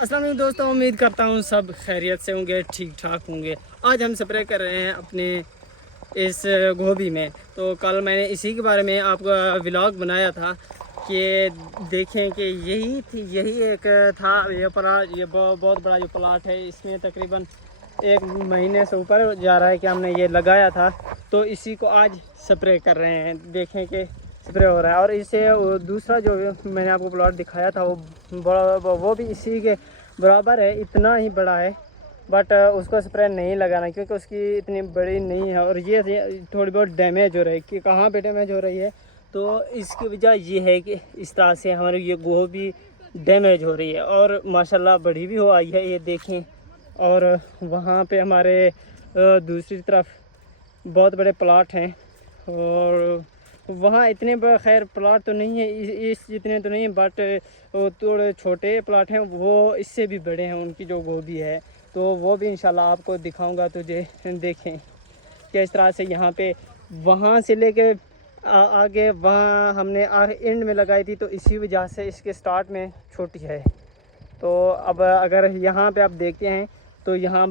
अस्सलाम वालेकुम दोस्तों, उम्मीद करता हूँ सब खैरियत से होंगे, ठीक ठाक होंगे। आज हम स्प्रे कर रहे हैं अपने इस गोभी में। तो कल मैंने इसी के बारे में आपका व्लॉग बनाया था कि देखें कि यही एक था ये प्लाट। ये बहुत बड़ा जो प्लाट है, इसमें तकरीबन 1 महीने से ऊपर जा रहा है कि हमने ये लगाया था। तो इसी को आज स्प्रे कर रहे हैं, देखें कि स्प्रे हो रहा है। और इसे दूसरा जो मैंने आपको प्लॉट दिखाया था वो भी इसी के बराबर है, इतना ही बड़ा है, बट उसको स्प्रे नहीं लगाना क्योंकि उसकी इतनी बड़ी नहीं है। और ये थोड़ी बहुत डैमेज हो रही है। कि कहाँ पे डैमेज हो रही है, तो इसकी वजह ये है कि इस तरह से हमारी ये गोभी डैमेज हो रही है और माशाल्लाह बड़ी भी हो आई है, ये देखें। और वहाँ पे हमारे दूसरी तरफ बहुत बड़े प्लाट हैं और वहाँ इतने खैर प्लाट तो नहीं है, इस जितने तो नहीं है, बट थोड़े छोटे प्लाट हैं, वो इससे भी बड़े हैं उनकी जो गोभी है। तो वो भी इंशाल्लाह आपको दिखाऊंगा। तो देखें कि इस तरह से यहाँ पे वहाँ से लेके आगे वहाँ हमने एंड में लगाई थी, तो इसी वजह से इसके स्टार्ट में छोटी है। तो अब अगर यहाँ पे आप देखते हैं तो यहाँ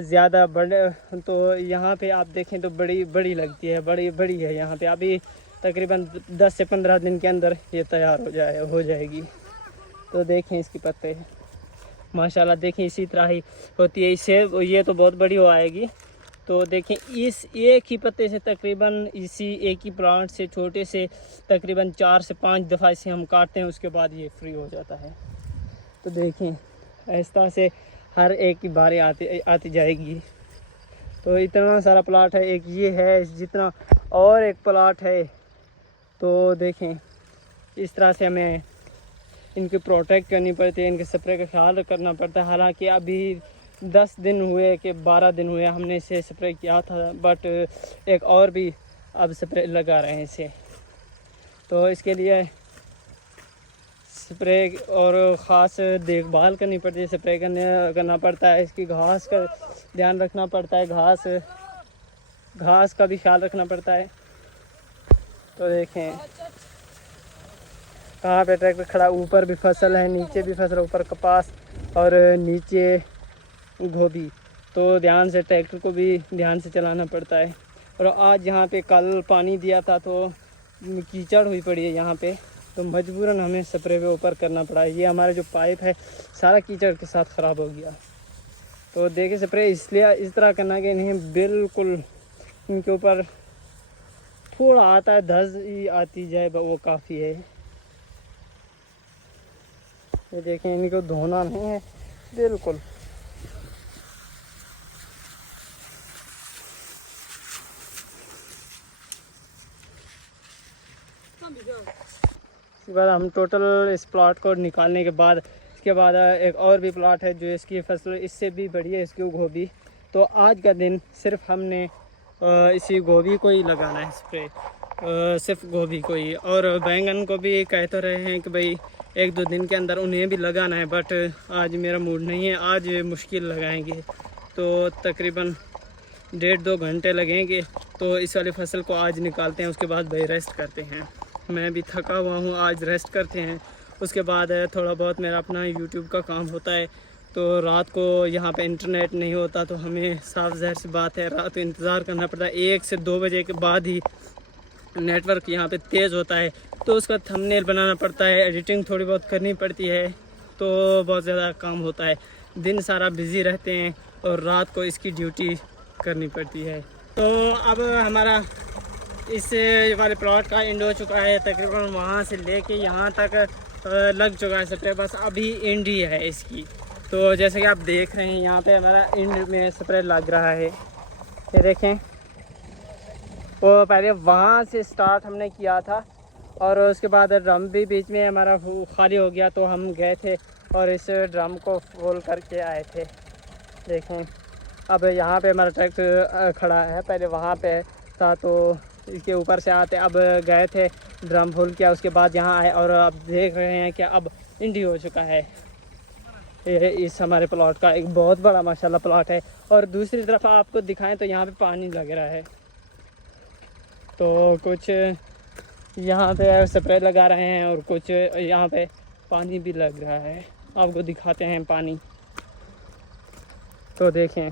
ज़्यादा बड़े, तो यहाँ पे आप देखें तो बड़ी बड़ी लगती है, बड़ी है यहाँ पे। अभी तकरीबन 10 से 15 दिन के अंदर ये तैयार हो जाएगी। तो देखें इसकी पत्ते माशाल्लाह, देखें इसी तरह ही होती है। इससे ये तो बहुत बड़ी हो आएगी। तो देखें इस एक ही पत्ते से तकरीबन इसी एक ही प्लांट से छोटे से तकरीबन 4 से 5 दफ़ा इसे हम काटते हैं, उसके बाद ये फ्री हो जाता है। तो देखें इस तरह से हर एक की बारी आती जाएगी। तो इतना सारा प्लाट है, एक ये है जितना, और एक प्लाट है। तो देखें इस तरह से हमें इनकी प्रोटेक्ट करनी पड़ती है, इनके स्प्रे का ख्याल करना पड़ता है। हालांकि अभी 10 दिन हुए कि 12 दिन हुए हमने इसे स्प्रे किया था, बट एक और भी अब स्प्रे लगा रहे हैं इसे। तो इसके लिए स्प्रे और ख़ास देखभाल करनी पड़ती है, स्प्रे करना पड़ता है। इसकी घास का ध्यान रखना पड़ता है, घास का भी ख्याल रखना पड़ता है। तो देखें कहाँ पे ट्रैक्टर खड़ा, ऊपर भी फसल है, नीचे भी फसल, ऊपर कपास और नीचे गोभी। तो ध्यान से ट्रैक्टर को भी ध्यान से चलाना पड़ता है। और आज यहाँ पे कल पानी दिया था तो कीचड़ हुई पड़ी है यहाँ पे, तो मजबूरन हमें स्प्रे पे ऊपर करना पड़ा। ये हमारा जो पाइप है सारा कीचड़ के साथ ख़राब हो गया। तो देखिए स्प्रे इसलिए इस तरह करना कि नहीं बिल्कुल इनके ऊपर थोड़ा आता है, धस ही आती जाए वो काफ़ी है। ये देखें इनको धोना नहीं है बिल्कुल। इसके बाद हम टोटल इस प्लॉट को निकालने के बाद, इसके बाद एक और भी प्लॉट है जो इसकी फसल इससे भी बड़ी है, इसकी गोभी। तो आज का दिन सिर्फ हमने इसी गोभी को ही लगाना है स्प्रे, सिर्फ गोभी को ही। और बैंगन को भी कह तो रहे हैं कि भाई 1-2 दिन के अंदर उन्हें भी लगाना है, बट आज मेरा मूड नहीं है, आज मुश्किल लगाएंगे। तो तकरीबन 1.5-2 घंटे लगेंगे। तो इस वाली फसल को आज निकालते हैं, उसके बाद भाई रेस्ट करते हैं। मैं भी थका हुआ हूँ, आज रेस्ट करते हैं। उसके बाद थोड़ा बहुत मेरा अपना यूट्यूब का काम होता है। तो रात को यहाँ पे इंटरनेट नहीं होता, तो हमें साफ ज़ाहिर सी बात है रात को इंतज़ार करना पड़ता है। 1 से 2 बजे के बाद ही नेटवर्क यहाँ पे तेज़ होता है, तो उसका थंबनेल बनाना पड़ता है, एडिटिंग थोड़ी बहुत करनी पड़ती है। तो बहुत ज़्यादा काम होता है, दिन सारा बिज़ी रहते हैं और रात को इसकी ड्यूटी करनी पड़ती है। तो अब हमारा इस वाले प्लॉट का एंड हो चुका है, तकरीबन वहाँ से लेके यहाँ तक लग चुका है स्प्रे, बस अभी एंड ही है इसकी। तो जैसे कि आप देख रहे हैं यहाँ पे हमारा एंड में स्प्रे लग रहा है। ये देखें वो पहले वहाँ से स्टार्ट हमने किया था और उसके बाद ड्रम भी बीच में हमारा खाली हो गया, तो हम गए थे और इस ड्रम को फुल करके आए थे। देखें अब यहाँ पे हमारा ट्रैक्टर खड़ा है, पहले वहाँ पे था तो इसके ऊपर से आते, अब गए थे ड्रम फुल किया, उसके बाद यहाँ आए और अब देख रहे हैं कि अब इंडी हो चुका है। ये इस हमारे प्लॉट का एक बहुत बड़ा माशाल्लाह प्लॉट है। और दूसरी तरफ आपको दिखाएं तो यहाँ पे पानी लग रहा है, तो कुछ यहाँ पे स्प्रे लगा रहे हैं और कुछ यहाँ पे पानी भी लग रहा है। आपको दिखाते हैं पानी। तो देखें,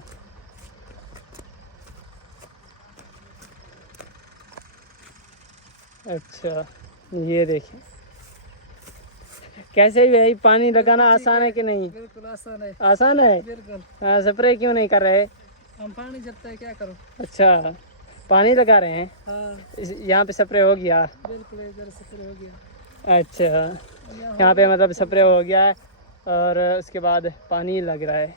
अच्छा ये देखें कैसे भी है, पानी लगाना आसान है कि नहीं? बिल्कुल आसान है। आसान है? बिल्कुल। हाँ, स्प्रे क्यों नहीं कर रहे? हम पानी जबता है, क्या करो। अच्छा, पानी लगा रहे हैं। हाँ यहाँ पे स्प्रे हो गया? बिल्कुल, इधर स्प्रे हो गया। अच्छा, यहाँ पे मतलब स्प्रे हो गया है और उसके बाद पानी लग रहा है।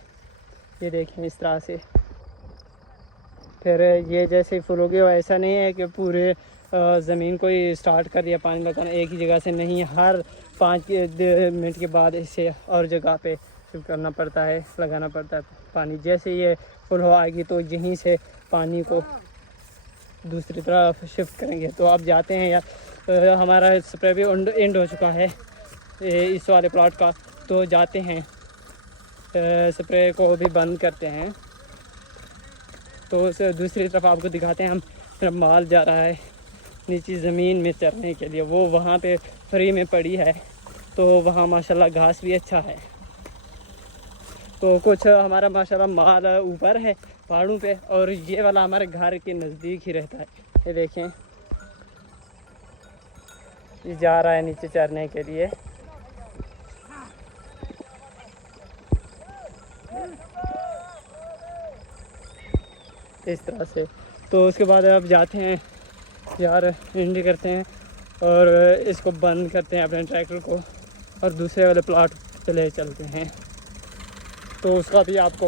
ये देखें इस तरह से। फिर ये जैसे फुल हो गया, ऐसा नहीं है कि पूरे ज़मीन को ही स्टार्ट कर दिया पानी लगाना, एक ही जगह से नहीं, हर 5 मिनट के बाद इसे और जगह पे शिफ्ट करना पड़ता है, लगाना पड़ता है पानी। जैसे ये फुल हो आएगी तो यहीं से पानी को दूसरी तरफ शिफ्ट करेंगे। तो अब जाते हैं यार, हमारा स्प्रे भी एंड हो चुका है इस वाले प्लॉट का। तो जाते हैं, स्प्रे को भी बंद करते हैं। तो उस दूसरी तरफ आपको दिखाते हैं, हम मेरा माल जा रहा है नीचे ज़मीन में चरने के लिए। वो वहाँ पे फ्री में पड़ी है, तो वहाँ माशाल्लाह घास भी अच्छा है। तो कुछ हमारा माशाल्लाह माल ऊपर है पहाड़ों पे, और ये वाला हमारे घर के नज़दीक ही रहता है। ये देखें, ये जा रहा है नीचे चरने के लिए। इस तरह से। तो उसके बाद अब जाते हैं यार, एंड करते हैं और इसको बंद करते हैं अपने ट्रैक्टर को, और दूसरे वाले प्लॉट पे ले चलते हैं। तो उसका भी आपको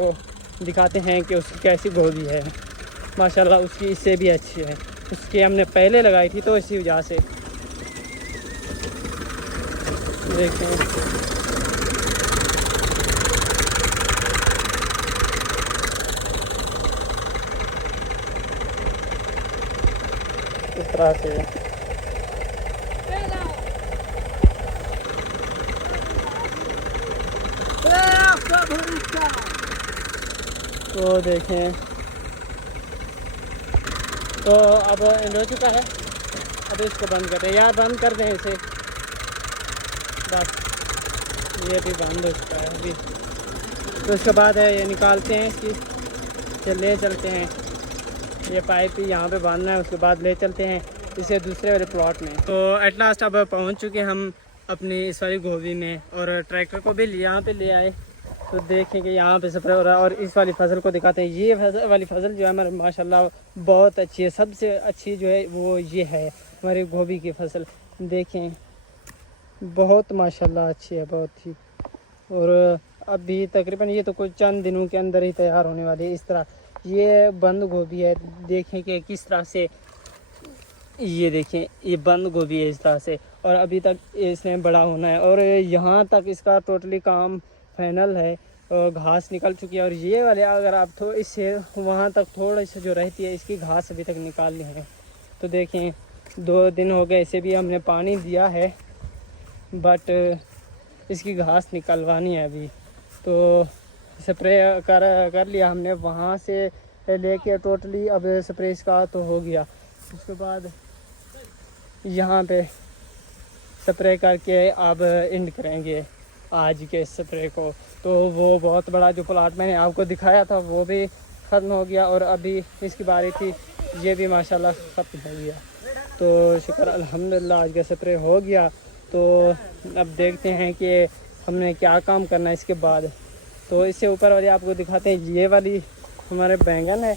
दिखाते हैं कि उसकी कैसी गोभी है। माशाल्लाह उसकी इससे भी अच्छी है। उसकी हमने पहले लगाई थी, तो इसी वजह से देखें। इस तरह से तो देखें। तो अब एंड हो चुका है, अब इसको बंद करते हैं यार, बंद कर दें इसे बस। ये भी बंद हो चुका है अभी। तो उसके बाद है ये निकालते हैं इसकी, ले चलते हैं। ये पाइप ही यहाँ पे बांधना है, उसके बाद ले चलते हैं इसे दूसरे वाले प्लॉट में। तो एट लास्ट अब पहुँच चुके हम अपनी इस वाली गोभी में, और ट्रैक्टर को भी यहाँ पे ले आए। तो देखें कि यहाँ पे स्प्रे हो रहा है, और इस वाली फसल को दिखाते हैं। ये वाली फसल जो है हमारे माशाल्लाह बहुत अच्छी है। सबसे अच्छी जो है वो ये है हमारी गोभी की फसल। देखें बहुत माशाल्लाह अच्छी है, बहुत ही। और अभी तकरीबन ये तो कुछ चंद दिनों के अंदर ही तैयार होने वाली है। इस तरह ये बंद गोभी है, देखें कि किस तरह से, ये देखें ये बंद गोभी है इस तरह से, और अभी तक इसने बड़ा होना है। और यहाँ तक इसका टोटली काम फाइनल है, और घास निकल चुकी है। और ये वाले अगर आप तो इससे वहाँ तक थोड़ी सी जो रहती है, इसकी घास अभी तक निकालनी है। तो देखें 2 दिन हो गए, इसे भी हमने पानी दिया है, बट इसकी घास निकलवानी है अभी। तो स्प्रे कर लिया हमने वहाँ से लेके टोटली, अब स्प्रे इसका तो हो गया। उसके बाद यहाँ पे स्प्रे करके अब एंड करेंगे आज के स्प्रे को। तो वो बहुत बड़ा जो प्लाट मैंने आपको दिखाया था वो भी ख़त्म हो गया, और अभी इसकी बारी थी, ये भी माशाल्लाह ख़त्म हो गया। तो शुक्र अल्हम्दुलिल्लाह आज का स्प्रे हो गया। तो अब देखते हैं कि हमने क्या काम करना है इसके बाद। तो इससे ऊपर वाली आपको दिखाते हैं, ये वाली हमारे बैंगन है,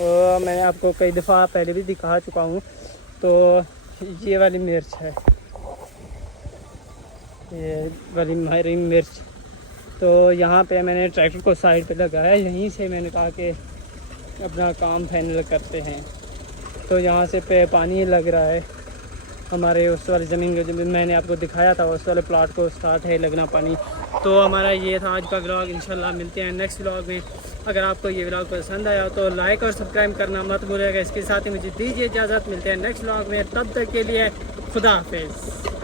और मैंने आपको कई दफ़ा पहले भी दिखा चुका हूँ। तो ये वाली मिर्च है, ये वाली हरी मिर्च। तो यहाँ पे मैंने ट्रैक्टर को साइड पे लगाया, यहीं से मैंने कहा कि अपना काम फाइनल करते हैं। तो यहाँ से पे पानी लग रहा है हमारे उस वाली ज़मीन को, जो मैंने आपको दिखाया था उस वाले प्लॉट को स्टार्ट है लगना पानी। तो हमारा ये था आज का व्लॉग। इंशाल्लाह मिलते हैं नेक्स्ट व्लॉग में। अगर आपको ये व्लॉग पसंद आया तो लाइक और सब्सक्राइब करना मत भूलिएगा। इसके साथ ही मुझे दीजिए इजाज़त, मिलते हैं नेक्स्ट व्लॉग में। तब तक के लिए खुदा हाफिज़।